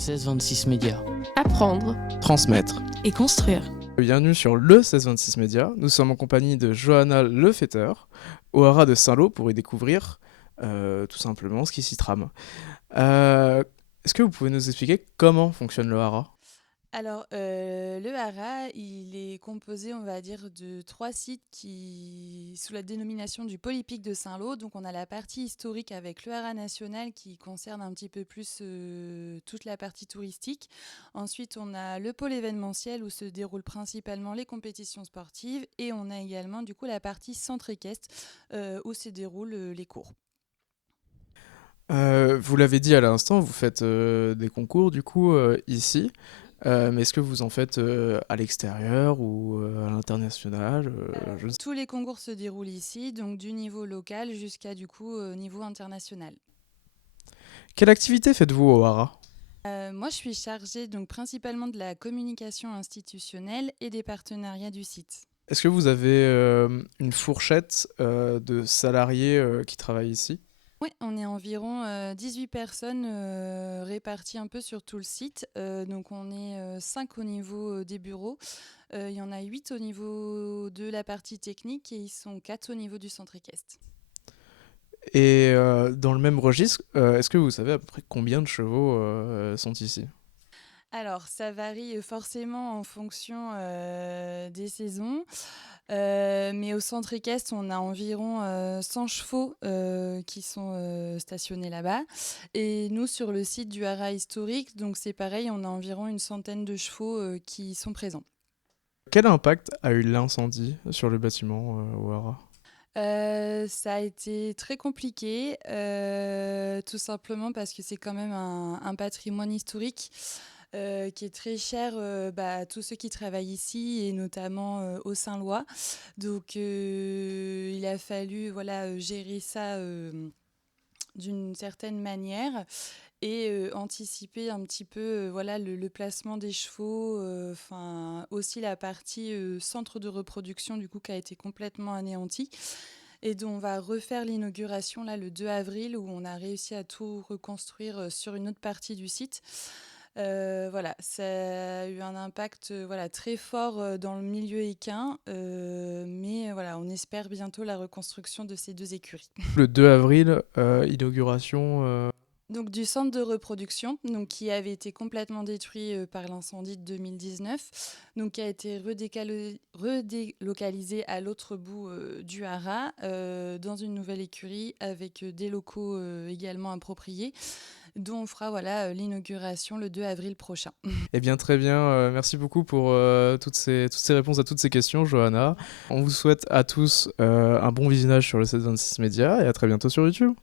1626 Média. Apprendre Transmettre. et construire. Bienvenue sur le 1626 Média. Nous sommes en compagnie de Johanna Lefetteur, au haras de Saint-Lô, pour y découvrir tout simplement ce qui s'y trame. Est-ce que vous pouvez nous expliquer comment fonctionne le haras ? Alors, le haras, il est composé, on va dire, de 3 sites sous la dénomination du polypic de Saint-Lô. Donc, on a la partie historique avec le haras national qui concerne un petit peu plus toute la partie touristique. Ensuite, on a le pôle événementiel où se déroulent principalement les compétitions sportives. Et on a également, du coup, la partie centre équestre où se déroulent les cours. Vous l'avez dit à l'instant, vous faites des concours du coup ici. Mais est-ce que vous en faites à l'extérieur ou à l'international je ne sais- Tous les concours se déroulent ici, donc du niveau local jusqu'à du coup niveau international. Quelle activité faites-vous au haras ? Moi, je suis chargée donc principalement de la communication institutionnelle et des partenariats du site. Est-ce que vous avez une fourchette de salariés qui travaillent ici ? Oui, on est environ 18 personnes réparties un peu sur tout le site. Donc on est 5 au niveau des bureaux. Il y en a 8 au niveau de la partie technique et ils sont 4 au niveau du centre équestre. Et dans le même registre, est-ce que vous savez à peu près combien de chevaux sont ici ? Alors, ça varie forcément en fonction des saisons. Mais au centre équestre, on a environ 100 chevaux qui sont stationnés là-bas. Et nous, sur le site du haras historique, donc c'est pareil, on a environ une centaine de chevaux qui sont présents. Quel impact a eu l'incendie sur le bâtiment au haras ? Ça a été très compliqué, tout simplement parce que c'est quand même un patrimoine historique qui est très cher à tous ceux qui travaillent ici et notamment au Saint-Lois. Donc il a fallu gérer ça d'une certaine manière et anticiper un petit peu le placement des chevaux, aussi la partie centre de reproduction du coup qui a été complètement anéantie et dont on va refaire l'inauguration là le 2 avril où on a réussi à tout reconstruire sur une autre partie du site. Ça a eu un impact très fort dans le milieu équin, mais on espère bientôt la reconstruction de ces 2 écuries. Le 2 avril, inauguration. Donc du centre de reproduction, donc qui avait été complètement détruit par l'incendie de 2019, donc qui a été redélocalisé à l'autre bout du haras, dans une nouvelle écurie avec des locaux également appropriés, dont on fera l'inauguration le 2 avril prochain. Eh bien, très bien. Merci beaucoup pour toutes ces réponses à toutes ces questions, Johanna. On vous souhaite à tous un bon visionnage sur le 726 Média et à très bientôt sur YouTube.